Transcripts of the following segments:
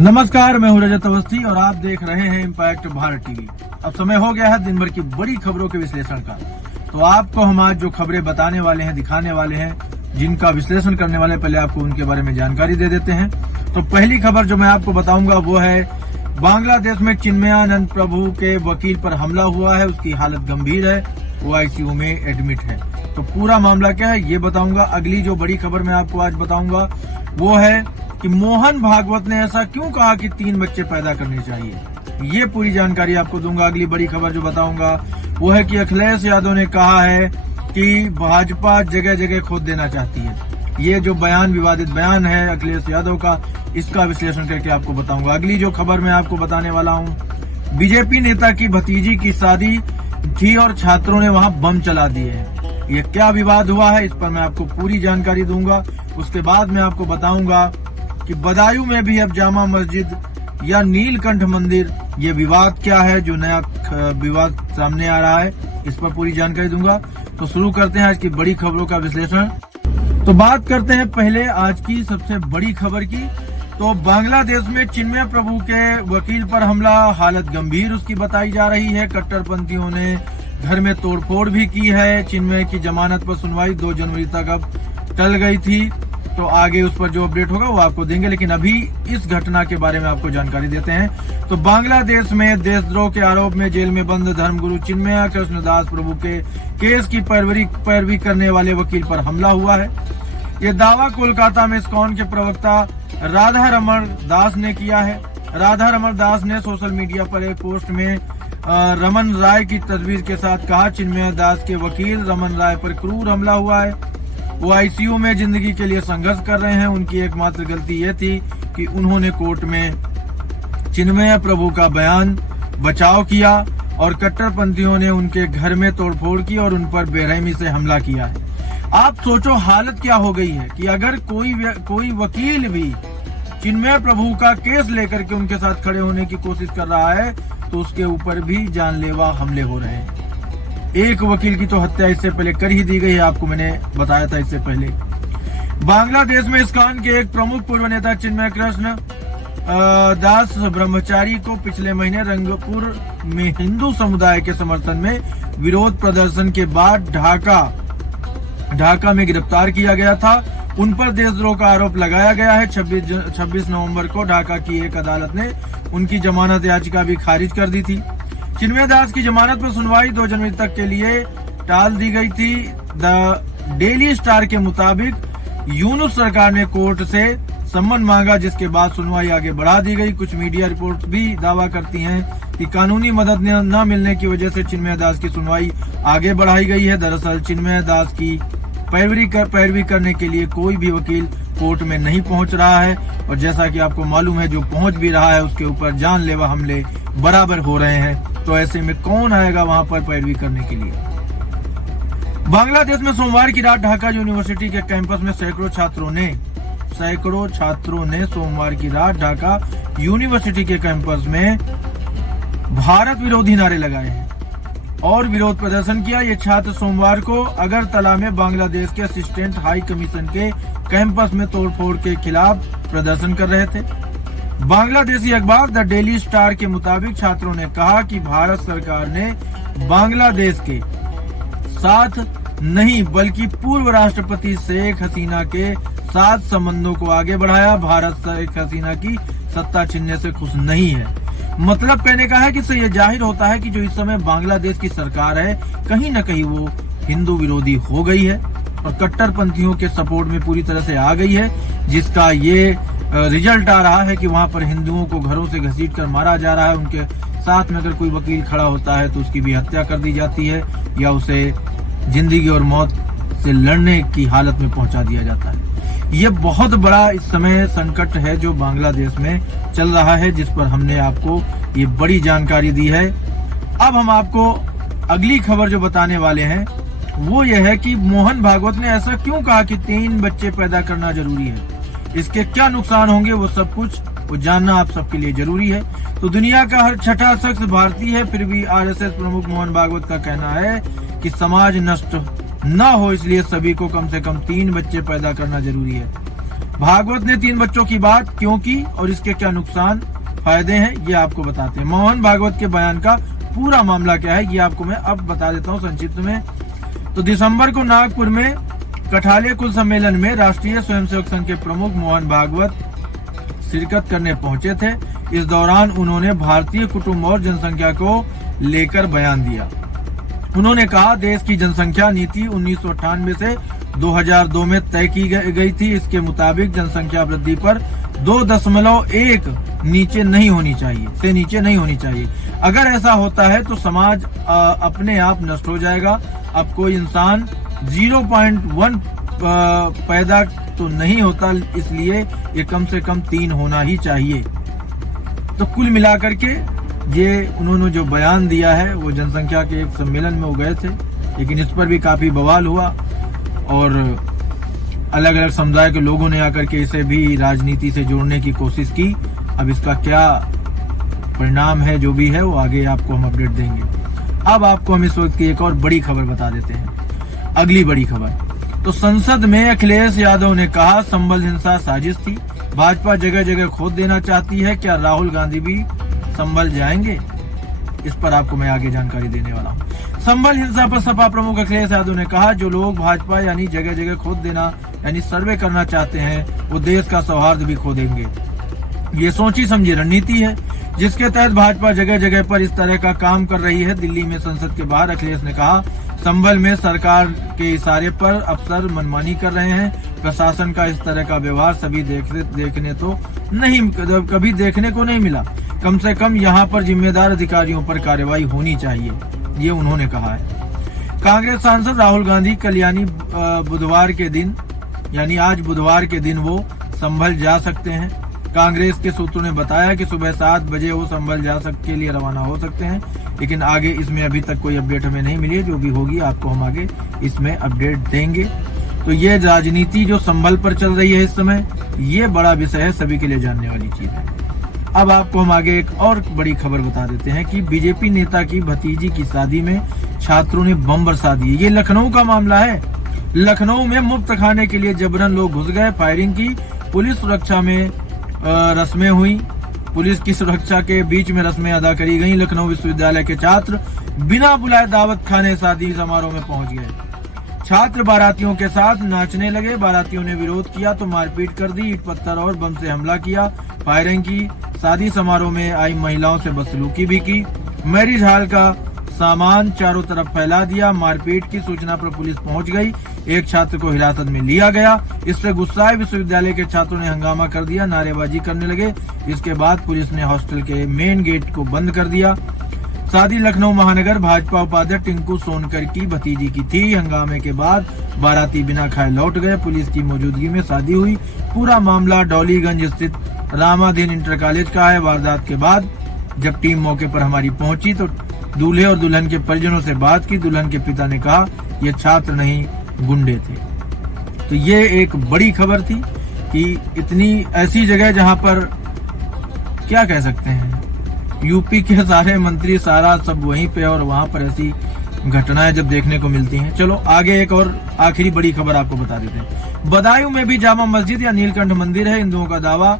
नमस्कार, मैं हूं रजत अवस्थी और आप देख रहे हैं इम्पैक्ट भारत टीवी। अब समय हो गया है दिन भर की बड़ी खबरों के विश्लेषण का। तो आपको हम आज जो खबरें बताने वाले हैं, दिखाने वाले हैं, जिनका विश्लेषण करने वाले, पहले आपको उनके बारे में जानकारी दे देते हैं। तो पहली खबर जो मैं आपको बताऊंगा वो है बांग्लादेश में चिन्मयानंद प्रभु के वकील पर हमला हुआ है। उसकी हालत गंभीर है, वो आईसीयू में एडमिट है। तो पूरा मामला क्या है ये बताऊंगा। अगली जो बड़ी खबर मैं आपको आज बताऊंगा वो है कि मोहन भागवत ने ऐसा क्यों कहा कि 3 बच्चे पैदा करने चाहिए, ये पूरी जानकारी आपको दूंगा। अगली बड़ी खबर जो बताऊंगा वो है कि अखिलेश यादव ने कहा है कि भाजपा जगह जगह खोद देना चाहती है। ये जो बयान, विवादित बयान है अखिलेश यादव का, इसका विश्लेषण करके आपको बताऊंगा। अगली जो खबर मैं आपको बताने वाला हूँ, बीजेपी नेता की भतीजी की शादी थी और छात्रों ने वहां बम चला दिए हैं। ये क्या विवाद हुआ है, इस पर मैं आपको पूरी जानकारी दूंगा। उसके बाद मैं आपको बताऊंगा कि बदायूं में भी अब जामा मस्जिद या नीलकंठ मंदिर, ये विवाद क्या है, जो नया विवाद सामने आ रहा है, इस पर पूरी जानकारी दूंगा। तो शुरू करते हैं आज की बड़ी खबरों का विश्लेषण। तो बात करते हैं पहले आज की सबसे बड़ी खबर की। तो बांग्लादेश में चिन्मय प्रभु के वकील पर हमला, हालत गंभीर उसकी बताई जा रही है। कट्टरपंथियों ने घर में तोड़फोड़ भी की है। चिन्मय की जमानत पर सुनवाई 2 जनवरी तक अब टल गई थी। तो आगे उस पर जो अपडेट होगा वो आपको देंगे, लेकिन अभी इस घटना के बारे में आपको जानकारी देते हैं। तो बांग्लादेश में देशद्रोह के आरोप में जेल में बंद धर्मगुरु चिन्मय कृष्णदास प्रभु के केस की पैरवी करने वाले वकील पर हमला हुआ है। ये दावा कोलकाता में इस्कॉन के प्रवक्ता राधा रमण दास ने किया है। राधा रमण दास ने सोशल मीडिया पर एक पोस्ट में रमन राय की तस्वीर के साथ कहा, चिन्मय दास के वकील रमन राय पर क्रूर हमला हुआ है। वो आईसीयू में जिंदगी के लिए संघर्ष कर रहे हैं। उनकी एकमात्र गलती ये थी कि उन्होंने कोर्ट में चिन्मय प्रभु का बयान बचाव किया और कट्टरपंथियों ने उनके घर में तोड़फोड़ की और उन पर बेरहमी से हमला किया है। आप सोचो हालत क्या हो गई है कि अगर कोई वकील भी चिन्मय प्रभु का केस लेकर के उनके साथ खड़े होने की कोशिश कर रहा है तो उसके ऊपर भी जानलेवा हमले हो रहे हैं। एक वकील की तो हत्या इससे पहले कर ही दी गई है, आपको मैंने बताया था इससे पहले। बांग्लादेश में इस्कॉन के एक प्रमुख पूर्व नेता चिन्मय कृष्ण दास ब्रह्मचारी को पिछले महीने रंगपुर में हिंदू समुदाय के समर्थन में विरोध प्रदर्शन के बाद ढाका में गिरफ्तार किया गया था। उन पर देशद्रोह का आरोप लगाया गया है। 26 नवंबर को ढाका की एक अदालत ने उनकी जमानत याचिका भी खारिज कर दी थी। चिन्मय दास की जमानत पर सुनवाई 2 जनवरी तक के लिए टाल दी गई थी। द डेली स्टार के मुताबिक यूनुस सरकार ने कोर्ट से सम्मन मांगा, जिसके बाद सुनवाई आगे बढ़ा दी गई। कुछ मीडिया रिपोर्ट भी दावा करती हैं कि कानूनी मदद न मिलने की वजह से चिन्मय दास की सुनवाई आगे बढ़ाई गई है। दरअसल चिन्मय दास की पैरवी करने के लिए कोई भी वकील कोर्ट में नहीं पहुंच रहा है, और जैसा कि आपको मालूम है जो पहुंच भी रहा है उसके ऊपर जानलेवा हमले बराबर हो रहे हैं। तो ऐसे में कौन आएगा वहां पर पैरवी करने के लिए। बांग्लादेश में सोमवार की रात ढाका यूनिवर्सिटी के कैंपस में सैकड़ों छात्रों ने सोमवार की रात ढाका यूनिवर्सिटी के कैंपस में भारत विरोधी नारे लगाए हैं और विरोध प्रदर्शन किया। ये छात्र सोमवार को अगरतला में बांग्लादेश के असिस्टेंट हाई कमीशन के कैंपस में तोड़फोड़ के खिलाफ प्रदर्शन कर रहे थे। बांग्लादेशी अखबार द डेली स्टार के मुताबिक छात्रों ने कहा कि भारत सरकार ने बांग्लादेश के साथ नहीं बल्कि पूर्व राष्ट्रपति शेख हसीना के साथ संबंधों को आगे बढ़ाया। भारत शेख हसीना की सत्ता छीनने से खुश नहीं है। मतलब कहने का है कि इससे यह जाहिर होता है कि जो इस समय बांग्लादेश की सरकार है कहीं न कहीं वो हिंदू विरोधी हो गई है और कट्टरपंथियों के सपोर्ट में पूरी तरह से आ गई है, जिसका ये रिजल्ट आ रहा है कि वहां पर हिंदुओं को घरों से घसीट कर मारा जा रहा है। उनके साथ में अगर कोई वकील खड़ा होता है तो उसकी भी हत्या कर दी जाती है या उसे जिंदगी और मौत से लड़ने की हालत में पहुंचा दिया जाता है। ये बहुत बड़ा इस समय संकट है जो बांग्लादेश में चल रहा है, जिस पर हमने आपको ये बड़ी जानकारी दी है। अब हम आपको अगली खबर जो बताने वाले हैं वो ये है कि मोहन भागवत ने ऐसा क्यों कहा कि 3 बच्चे पैदा करना जरूरी है, इसके क्या नुकसान होंगे, वो सब कुछ वो जानना आप सबके लिए जरूरी है। तो दुनिया का हर छठा शख्स भारतीय है, फिर भी आरएसएस प्रमुख मोहन भागवत का कहना है कि समाज नष्ट न हो इसलिए सभी को कम से कम 3 बच्चे पैदा करना जरूरी है। भागवत ने 3 बच्चों की बात क्यों की और इसके क्या नुकसान फायदे हैं, ये आपको बताते हैं। मोहन भागवत के बयान का पूरा मामला क्या है, ये आपको मैं अब बता देता हूँ संक्षिप्त में। तो दिसंबर को नागपुर में कठाले कुल सम्मेलन में राष्ट्रीय स्वयंसेवक संघ के प्रमुख मोहन भागवत शिरकत करने पहुंचे थे। इस दौरान उन्होंने भारतीय कुटुंब और जनसंख्या को लेकर बयान दिया। उन्होंने कहा, देश की जनसंख्या नीति 1998 से 2002 में तय की गई थी। इसके मुताबिक जनसंख्या वृद्धि पर 2.1 नीचे नहीं होनी चाहिए। अगर ऐसा होता है तो समाज अपने आप नष्ट हो जाएगा। अब कोई इंसान 0.1 पैदा तो नहीं होता, इसलिए ये कम से कम 3 होना ही चाहिए। तो कुल मिलाकर के ये उन्होंने जो बयान दिया है वो जनसंख्या के एक सम्मेलन में वो गए थे, लेकिन इस पर भी काफी बवाल हुआ और अलग अलग समुदाय के लोगों ने आकर के इसे भी राजनीति से जोड़ने की कोशिश की। अब इसका क्या परिणाम है, जो भी है वो आगे आपको हम अपडेट देंगे। अब आपको हम इस वक्त की एक और बड़ी खबर बता देते हैं, अगली बड़ी खबर। तो संसद में अखिलेश यादव ने कहा, संभल हिंसा साजिश थी, भाजपा जगह जगह खोद देना चाहती है, क्या राहुल गांधी भी संभल जाएंगे? इस पर आपको मैं आगे जानकारी देने वाला हूँ। संभल हिंसा पर सपा प्रमुख अखिलेश यादव ने कहा, जो लोग भाजपा यानी जगह जगह खोद देना यानी सर्वे करना चाहते हैं, वो देश का सौहार्द भी खो देंगे। ये सोची समझी रणनीति है जिसके तहत भाजपा जगह जगह पर इस तरह का काम कर रही है। दिल्ली में संसद के बाहर अखिलेश ने कहा, संभल में सरकार के इशारे पर अफसर मनमानी कर रहे हैं। प्रशासन का इस तरह का व्यवहार कभी देखने को नहीं मिला। कम से कम यहाँ पर जिम्मेदार अधिकारियों पर कार्रवाई होनी चाहिए, ये उन्होंने कहा है। कांग्रेस सांसद राहुल गांधी कल यानी बुधवार के दिन आज बुधवार के दिन वो संभल जा सकते हैं। कांग्रेस के सूत्रों ने बताया कि सुबह 7 बजे वो संभल के लिए रवाना हो सकते हैं, लेकिन आगे इसमें अभी तक कोई अपडेट हमें नहीं मिली है। जो भी होगी आपको हम आगे इसमें अपडेट देंगे। तो ये राजनीति जो संभल पर चल रही है इस समय, ये बड़ा विषय है, सभी के लिए जानने वाली चीज है। अब आपको हम आगे एक और बड़ी खबर बता देते हैं कि बीजेपी नेता की भतीजी की शादी में छात्रों ने बम बरसा दिए। ये लखनऊ का मामला है। लखनऊ में मुफ्त खाने के लिए जबरन लोग घुस गए, फायरिंग की। पुलिस सुरक्षा में रस्में हुई। पुलिस की सुरक्षा के बीच में रस्में अदा करी गई। लखनऊ विश्वविद्यालय के छात्र बिना बुलाए दावत खाने शादी समारोह में पहुंच गए। छात्र बारातियों के साथ नाचने लगे। बारातियों ने विरोध किया तो मारपीट कर दी, ईंट पत्थर और बम से हमला किया, फायरिंग की। शादी समारोह में आई महिलाओं से बदसलूकी भी की। मैरिज हॉल का सामान चारों तरफ फैला दिया। मारपीट की सूचना पर पुलिस पहुंच गई। एक छात्र को हिरासत में लिया गया। इससे गुस्साए विश्वविद्यालय के छात्रों ने हंगामा कर दिया, नारेबाजी करने लगे। इसके बाद पुलिस ने हॉस्टल के मेन गेट को बंद कर दिया। शादी लखनऊ महानगर भाजपा उपाध्यक्ष टिंकू सोनकर की भतीजी की थी। हंगामे के बाद बाराती बिना खाए लौट गए। पुलिस की मौजूदगी में शादी हुई। पूरा मामला डॉलीगंज स्थित रामाधीन इंटर कॉलेज का है। वारदात के बाद जब टीम मौके पर हमारी पहुंची तो दूल्हे और दुल्हन के परिजनों से बात की। दुल्हन के पिता ने कहा, ये छात्र नहीं गुंडे थे। तो ये एक बड़ी खबर थी कि इतनी ऐसी जगह जहां पर क्या कह सकते हैं, यूपी के सारे मंत्री सारा सब वहीं पे और वहां पर ऐसी घटनाएं जब देखने को मिलती हैं। चलो आगे एक और आखिरी बड़ी खबर आपको बता देते हैं। बदायूं में भी जामा मस्जिद या नीलकंठ मंदिर है। हिंदुओं का दावा,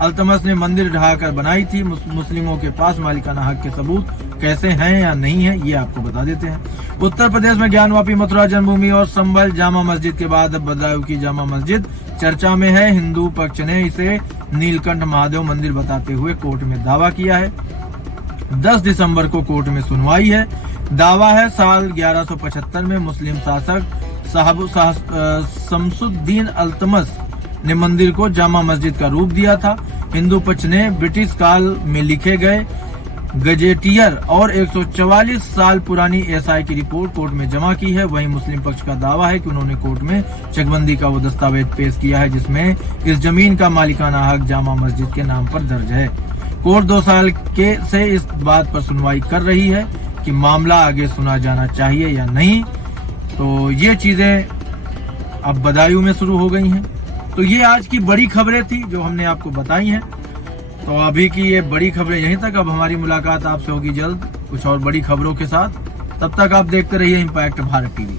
अल्तमस ने मंदिर ढहाकर बनाई थी। मुस्लिमों के पास मालिकाना हक के सबूत कैसे हैं या नहीं है, ये आपको बता देते हैं। उत्तर प्रदेश में ज्ञानवापी, मथुरा जन्मभूमि और संभल जामा मस्जिद के बाद अब बदायूं की जामा मस्जिद चर्चा में है। हिंदू पक्ष ने इसे नीलकंठ महादेव मंदिर बताते हुए कोर्ट में दावा किया है। 10 दिसंबर को कोर्ट में सुनवाई है। दावा है साल 1175 में मुस्लिम शासक शमसुद्दीन अल्तमस ने मंदिर को जामा मस्जिद का रूप दिया था। हिंदू पक्ष ने ब्रिटिश काल में लिखे गए गजेटियर और 144 साल पुरानी एसआई की रिपोर्ट कोर्ट में जमा की है। वहीं मुस्लिम पक्ष का दावा है कि उन्होंने कोर्ट में चकबंदी का वो दस्तावेज पेश किया है जिसमें इस जमीन का मालिकाना हक जामा मस्जिद के नाम पर दर्ज है। कोर्ट 2 साल से इस बात पर सुनवाई कर रही है कि मामला आगे सुना जाना चाहिए या नहीं। तो ये चीजें अब बदायूं में शुरू हो गई हैं। तो ये आज की बड़ी खबरें थी जो हमने आपको बताई हैं। तो अभी की ये बड़ी खबरें यहीं तक। अब हमारी मुलाकात आपसे होगी जल्द कुछ और बड़ी खबरों के साथ। तब तक आप देखते रहिए इम्पैक्ट भारत टीवी।